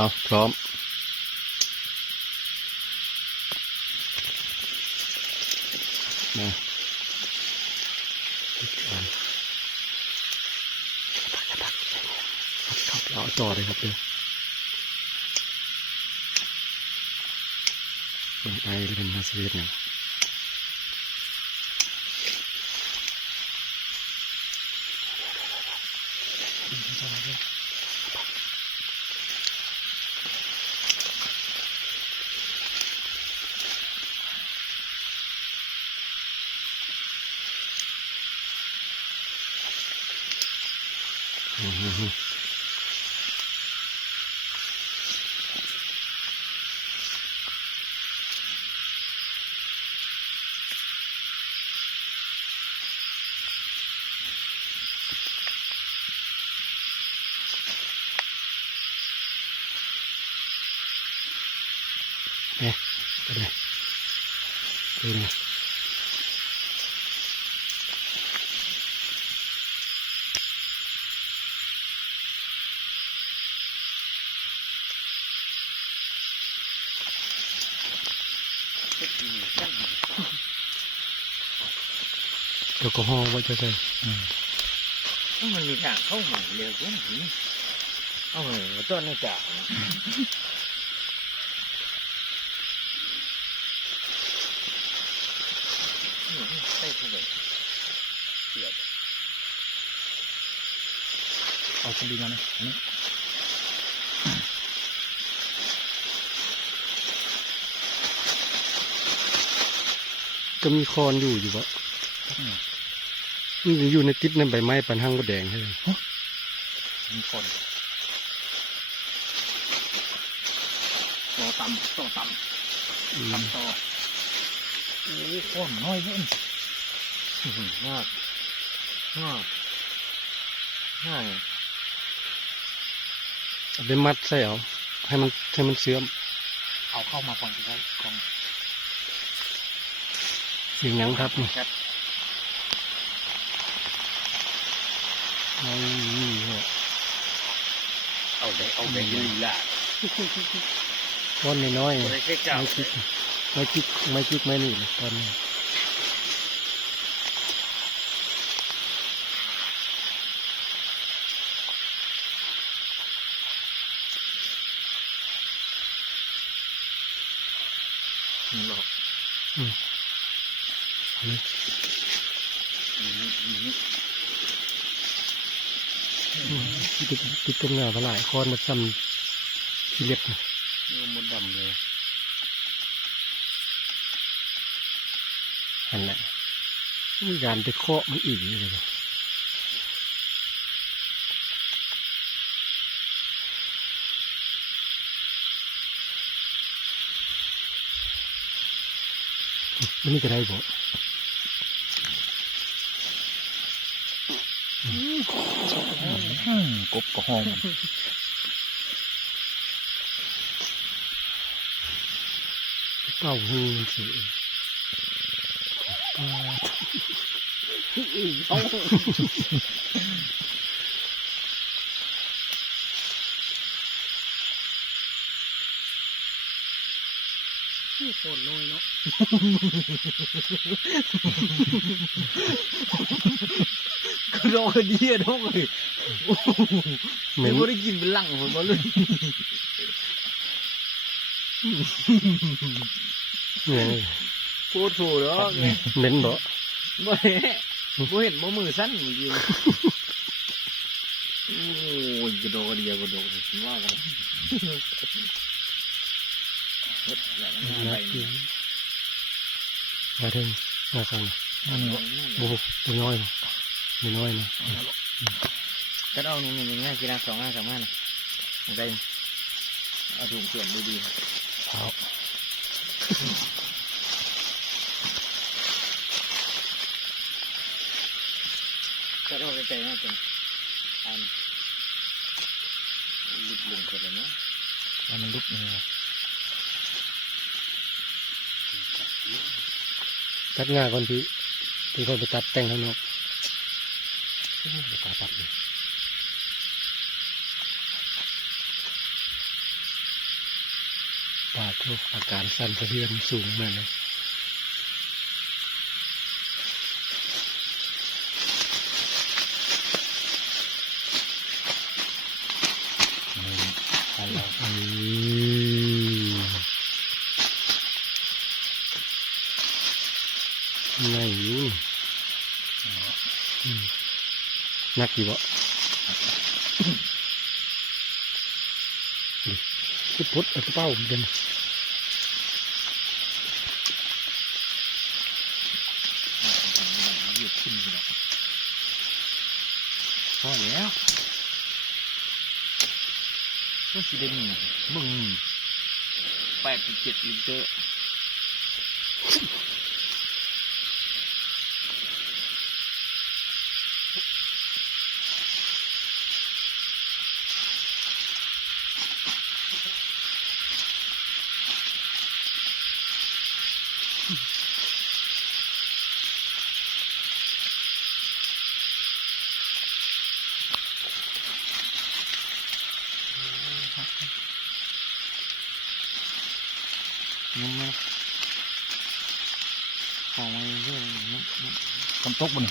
เอาพร้อมมาครับเอาต่อเลยครับเดี๋ยวเป็นไอหรือเป็นมาสวีทเนี่ยอืมเนี่ย ไปเลยไปเลย แอลกอฮอล์ไว้จะใส่มันมีทางเข้าใหม่เร็วกว่านี้เอาเหอะต้นนี่จ่าใส่เข้าไปเสียบเอาสลิงมาเนี่ย อันนี้ก็มีคอนอยู่อยู่วะตั้งหน่อยมันอยู่ในติดในใบไม้ปันห้างมดแดงใช่ไหมมีคนต่อต่ำต่อต่ำอืมต่ำต่อโอ้ยก้อนมันน้อยเพิ่นมากมากง่ายเอาไปมัดใส่เอาให้มันให้มันเสื่อม เอาเข้ามาฟังที่ไว้ของ อย่างนั้นครับนี่ครับเอานี่เหรอเอาได้เอาได้ดีละก้อนน้อยตัวๆได้แค่เก่าไม่คิดไม่คิดไม่คิดไม่นี่เลยตอนนี้นี่หรอกเอาเลยอืม ติดติดตรงหน้ามาหลายคอนมาซ้ำที่เล็บนะนี่มดดำเลยหันแหละมีการไปเคาะมันอีกเลยมันนี่ก็ได้บ่ อืม กบกระห้องเก่าหูสิปลาเอา โคตรน้อยเนาะก็รอดีอะน้องเลยเหม็ไม่นได้กินเป็นหลังผมมาเลยเนี่ยพูดถูกแล้วไงเหม็นบ่บ่เห็นบ่เห็นบ่มือสั้นเมื่อกี้โอ้ยกระโดดเดียวกระโดดถึงว่ากัน มาถึงมาข้างนะอันนี้โอ้โหตัวน้อยมีน้อยนะก็เอาหนี่งหนี่งง่ายกีฬาสองง่ายสามง่ายนะได้เอาถุงเปลี่ยนดีๆครับก็เอาไปใจง่ายจังอันลิบลงกันเลยนะอันนี้ลุกนี่ ตัดงาคนพี่เป็นคนไปตัดแต่งทางนอกไปตัดตัดเลยป่าทุกอาการสั่นสะเทือนสูงมากเลยำไงอยู่นักอยู่บ่ดิพุดพุดเอาเป๋าเดินหยุดขึ้นอแล้วพอแล้วก็สิได้มีบึ้งแปดสิบเจ็ดลิตร นุ่มไหมของมันเยอะเลยนุ่มนุ่มกำตกบน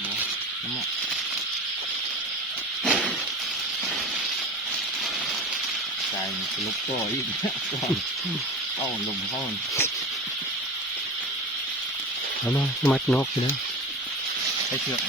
หมูน้ำหมกใจมันสลุกก่ออีกก่อนเข้าลมเข้าเอามามัดนอกอยู่นะใช้เชือก